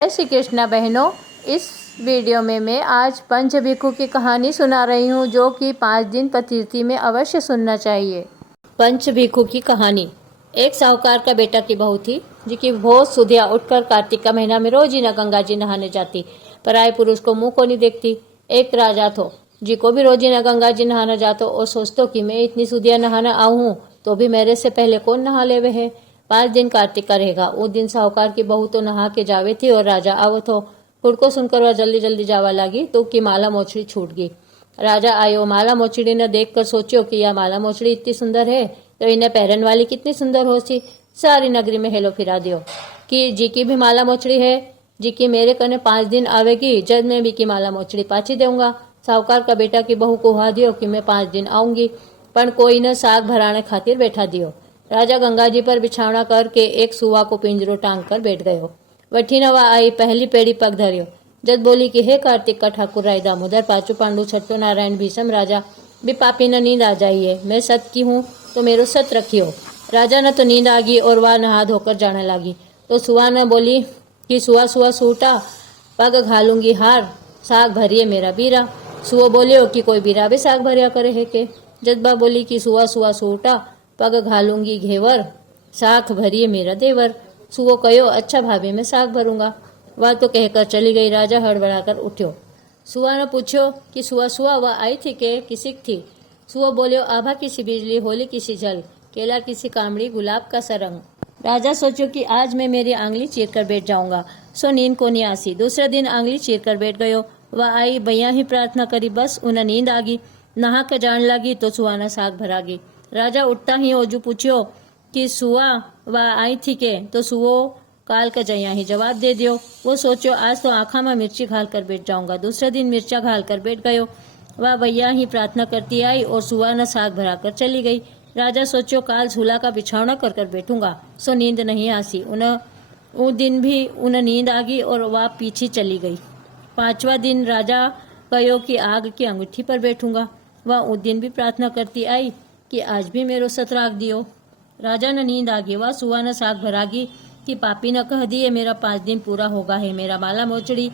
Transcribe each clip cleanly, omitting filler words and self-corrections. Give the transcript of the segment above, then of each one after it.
जय श्री कृष्णा बहनों। इस वीडियो में मैं आज पंच भिक्षु की कहानी सुना रही हूँ, जो कि 5 दिन पतिर्थी में अवश्य सुनना चाहिए। पंच भिक्षु की कहानी। एक साहूकार का बेटा की बहू थी, जिसकी बहुत सुधिया उठकर कार्तिक का महीना में रोज ही न गंगा जी नहाने जाती, पराये पुरुष को मुंह को नहीं देखती। एक राजा थो, जिको भी रोज ही न गंगा जी नहाना जातो और सोचतो कि मैं इतनी सुधिया नहाना आऊँ हूँ तो भी मेरे से पहले कौन नहा लेवे है। 5 दिन कार्तिक का रहेगा। उस दिन साहूकार की बहू तो नहा के जावे थी और राजा आवत हो। हुड़को सुनकर वह जल्दी जल्दी जावा लगी तो की माला मोचड़ी छूट गई। राजा आयो, माला मोचड़ी ने देखकर सोचो कि यह माला मोचड़ी इतनी सुंदर है तो इन्हें पहरन वाली कितनी सुंदर होती। सारी नगरी में हेलो फिरा दियो कि जी की भी माला मोचड़ी है, जी की मेरे कने 5 दिन आवेगी, जब मैं भी की माला मोचड़ी पाछी दूंगा। साहूकार का बेटा की बहू को हा दियो कि मैं 5 दिन आऊंगी, पण कोई न साग भराने खातिर बैठा दियो। राजा गंगा जी पर बिछावना करके एक सुआ को पिंजरो टांग कर बैठ गयो। वठी नवा आई, पहली पेड़ी पग धरियो। जद बोली कि हे कार्तिक का ठाकुर राय दामोदर पाचू पांडु छठो नारायण भीषम राजा भी पापी न नींद आ जाइए, मैं सत की हूँ तो मेरो सत रखियो। राजा न तो नींद आ गई और वह नहा धोकर जाने लगी तो सुआ न बोली कि सुआ सुआ सूटा पग घालूंगी हार, साग भरिए मेरा बीरा। सुओ बोलियो कि कोई बीरा भी साग भरिया करे है के। जदबा बोली कि सुआ सुआ सूटा पग घालूंगी घेवर, साख भरिए मेरा देवर। सुओ कहो, अच्छा भाभी मैं साग भरूंगा। वह तो कहकर चली गई। राजा हड़बड़ाकर उठ्यो। सुआ ने पूछो कि सुआ सुआ वह आई थी के किसी थी। सुओ बोलियो, आभा किसी बिजली, होली किसी जल, केला किसी कामड़ी, गुलाब का सरंग। राजा सोचो कि आज मैं मेरी आंगली चीर कर बैठ जाऊंगा। सो नींद को नहीं आसी। दूसरे दिन आंगली चीर कर बैठ गयो। वह आई, भैया ही प्रार्थना करी, बस उन्हें नींद आ गई। नहा के जान लगी तो सुआ ने साग भरा गई। राजा उठता ही ओजू पूछियो कि सुआ वह आई थी के, तो सुओ काल का जया ही जवाब दे दियो। वो सोचो आज तो आँखा में मिर्ची घाल कर बैठ जाऊंगा। दूसरे दिन मिर्चा घाल कर बैठ गयो। वह भैया ही प्रार्थना करती आई और सुआ न साग भरा कर चली गई। राजा सोचो काल झूला का बिछावना कर कर बैठूंगा। सो नींद नहीं आसी। उन दिन भी उन्हें नींद आ गई और वह पीछे चली गई। 5वां दिन राजा कहो कि आग की अंगूठी पर बैठूंगा। वह उस दिन भी प्रार्थना करती आई कि आज भी मेरो सत राख दियो। राजा न नींद आ गई। वह सुआ न साग भरागी कि पापी न कह दिए मेरा 5 दिन पूरा होगा है, मेरा माला मोचड़ी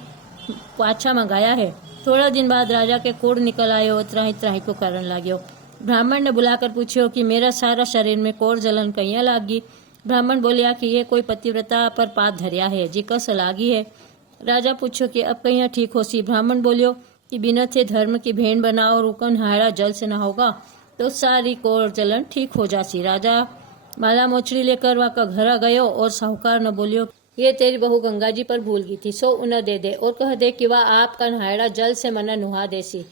पाछा मंगाया है। थोड़ा दिन बाद राजा के कोड़ निकल आयो, त्राही त्राही को करन लाग्यो। ब्राह्मण ने बुलाकर पूछियो कि मेरा सारा शरीर में कोड़ जलन कहिया लागी। ब्राह्मण बोलिया कि ये कोई पतिव्रता पर पात धरिया है, जी कस लागी है। राजा पूछो कि अब कहिया ठीक होसी। ब्राह्मण बोलियो कि बिना थे धर्म की भेंट बनाओ और उकन हाड़ा जल से न होगा तो सारी कोड़ जलन ठीक हो जासी। राजा माला मोचड़ी लेकर वह का घर गयो और साहूकार न बोलियो ये तेरी बहू गंगा जी पर भूल गई थी, सो उन्हें दे दे और कह दे कि वह आपका नहायड़ा जल से मना नुहा देसी।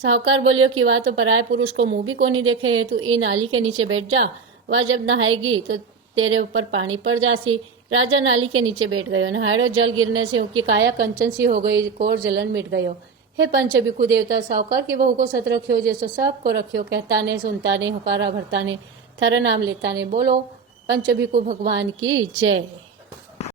साहूकार बोलियो कि वह तो पराये पुरुष को मुंह भी को नहीं देखे है, तू इन नाली के नीचे बैठ जा, वह जब नहाएगी तो तेरे ऊपर पानी पड़ जासी। राजा नाली के नीचे बैठ गयो। नहायड़ो जल गिरने से उसकी काया कंचन सी हो गई, कोर जलन मिट गयो। हे पंच भिक्षु देवता, साहूकार की बहू को सत रखियो, जैसो सबको रखियो, कहता ने सुनता ने हुकारा भरता ने, थर नाम लेता ने। बोलो पंच भिक्षु भगवान की जय।